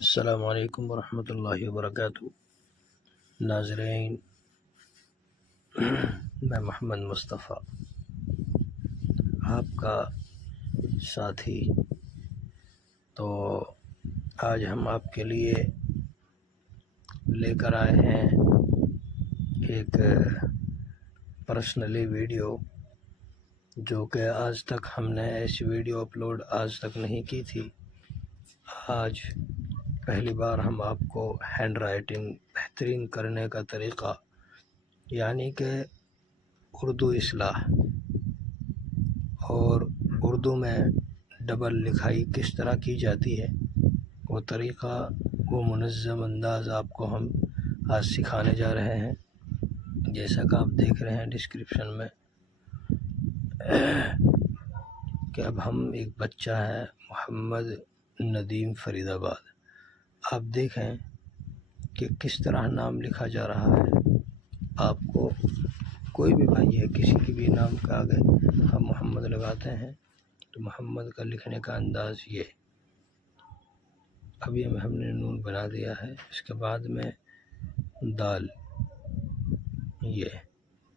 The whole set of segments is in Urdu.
السلام علیکم ورحمۃ اللہ وبرکاتہ۔ ناظرین، میں محمد مصطفیٰ آپ کا ساتھی، تو آج ہم آپ کے لیے لے کر آئے ہیں ایک پرسنلی ویڈیو، جو کہ آج تک ہم نے ایسی ویڈیو اپلوڈ آج تک نہیں کی تھی۔ آج پہلی بار ہم آپ کو ہینڈ رائٹنگ بہترین کرنے کا طریقہ، یعنی کہ اردو اصلاح اور اردو میں ڈبل لکھائی کس طرح کی جاتی ہے، وہ طریقہ، وہ منظم انداز آپ کو ہم آج سکھانے جا رہے ہیں۔ جیسا کہ آپ دیکھ رہے ہیں ڈسکرپشن میں کہ اب ہم ایک بچہ ہے محمد ندیم فرید آباد، آپ دیکھیں کہ کس طرح نام لکھا جا رہا ہے۔ آپ کو کوئی بھی بھائی ہے، کسی کی بھی نام کے آگے ہم محمد لگاتے ہیں تو محمد کا لکھنے کا انداز یہ، ابھی ہم نے نون بنا دیا ہے، اس کے بعد میں دال، یہ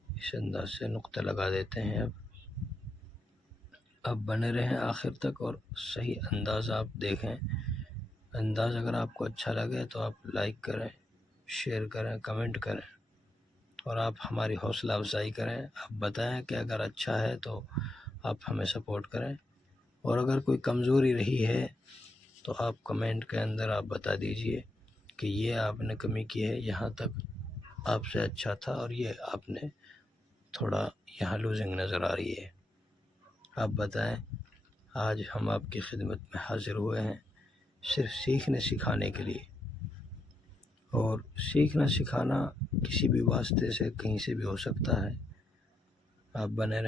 اس انداز سے نقطہ لگا دیتے ہیں۔ اب بنے رہیں آخر تک اور صحیح انداز آپ دیکھیں۔ انداز اگر آپ کو اچھا لگے تو آپ لائک کریں، شیئر کریں، کمنٹ کریں، اور آپ ہماری حوصلہ افزائی کریں۔ آپ بتائیں کہ اگر اچھا ہے تو آپ ہمیں سپورٹ کریں، اور اگر کوئی کمزوری رہی ہے تو آپ کمنٹ کے اندر آپ بتا دیجئے کہ یہ آپ نے کمی کی ہے، یہاں تک آپ سے اچھا تھا اور یہ آپ نے تھوڑا یہاں لوزنگ نظر آ رہی ہے۔ آپ بتائیں۔ آج ہم آپ کی خدمت میں حاضر ہوئے ہیں صرف سیکھنے سکھانے کے لیے، اور سیکھنا سکھانا کسی بھی واسطے سے کہیں سے بھی ہو سکتا ہے۔ آپ بنے رہیں۔